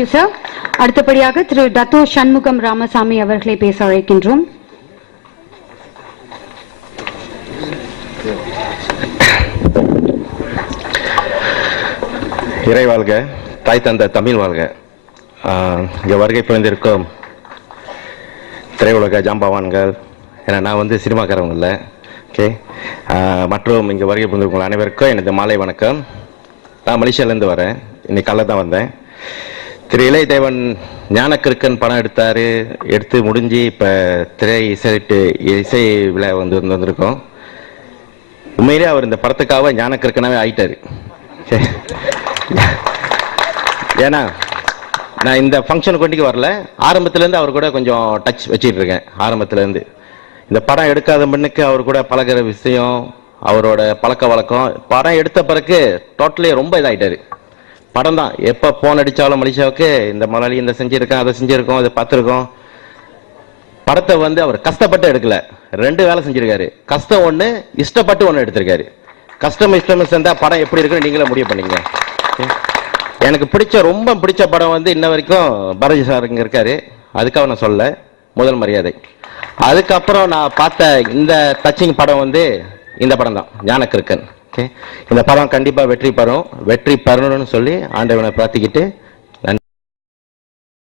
Sir, அடுத்தபடியாக திரு Dato Shanmugam Ramasamy அவர்களை பேச அழைக்கின்றோம். இறை வாழ்க, தாய் தந்த தமிழ் வாழ்க. இங்கே வருகை புரிந்திருக்கும் திரையுலக ஜாம்பவான்கள், ஏன்னா நான் சினிமாக்காரவங்க இல்லை, ஓகே, மற்றும் இங்கே வருகை புரிந்திருக்கும் அனைவருக்கும் எனது மாலை வணக்கம். நான் மலேசியாவிலேருந்து வரேன், இன்னைக்கு காலைல தான் வந்தேன். திரு இளையதேவன் ஞானக்கிருக்கன் படம் எடுத்து முடிஞ்சு இப்போ திரை இசை விழா வந்திருக்கோம். உண்மையிலே அவர் இந்த படத்துக்காக ஞானக்கிருக்கனாவே ஆயிட்டாரு. ஏன்னா நான் இந்த ஃபங்க்ஷன் கொண்டிக்கு வரல, ஆரம்பத்துலேருந்து அவர் கூட கொஞ்சம் டச் வச்சுட்டு இருக்கேன். ஆரம்பத்துலேருந்து இந்த படம் எடுக்காத முன்னுக்கு அவர் கூட பழகிற விஷயம், அவரோட பழக்க வழக்கம், படம் எடுத்த பிறகு டோட்டலி ரொம்ப இதாகிட்டாரு. படம் தான் எப்போ போன் அடித்தாலும் மலேசியாவுக்கு இந்த மலையாளி இந்த செஞ்சுருக்கேன், அதை செஞ்சுருக்கோம், அதை பார்த்துருக்கோம். படத்தை அவர் கஷ்டப்பட்டு எடுக்கல, ரெண்டு வேலை செஞ்சிருக்காரு. கஷ்டம் ஒன்று, இஷ்டப்பட்டு ஒன்று எடுத்திருக்காரு. இஷ்டம் சேர்ந்தா படம் எப்படி இருக்குன்னு நீங்களே முடிவு பண்ணீங்க. எனக்கு ரொம்ப பிடிச்ச படம் இன்ன வரைக்கும் பாரதி சார் இங்கே இருக்காரு, அதுக்காக நான் சொல்ல, முதல் மரியாதை. அதுக்கப்புறம் நான் பார்த்த இந்த டச்சிங் படம் இந்த படம் தான், ஞானக்கிருக்கன். ஓகே, இந்த படம் கண்டிப்பாக வெற்றி பெறணும்னு சொல்லி ஆண்டவனை பிரார்த்திக்கிட்டு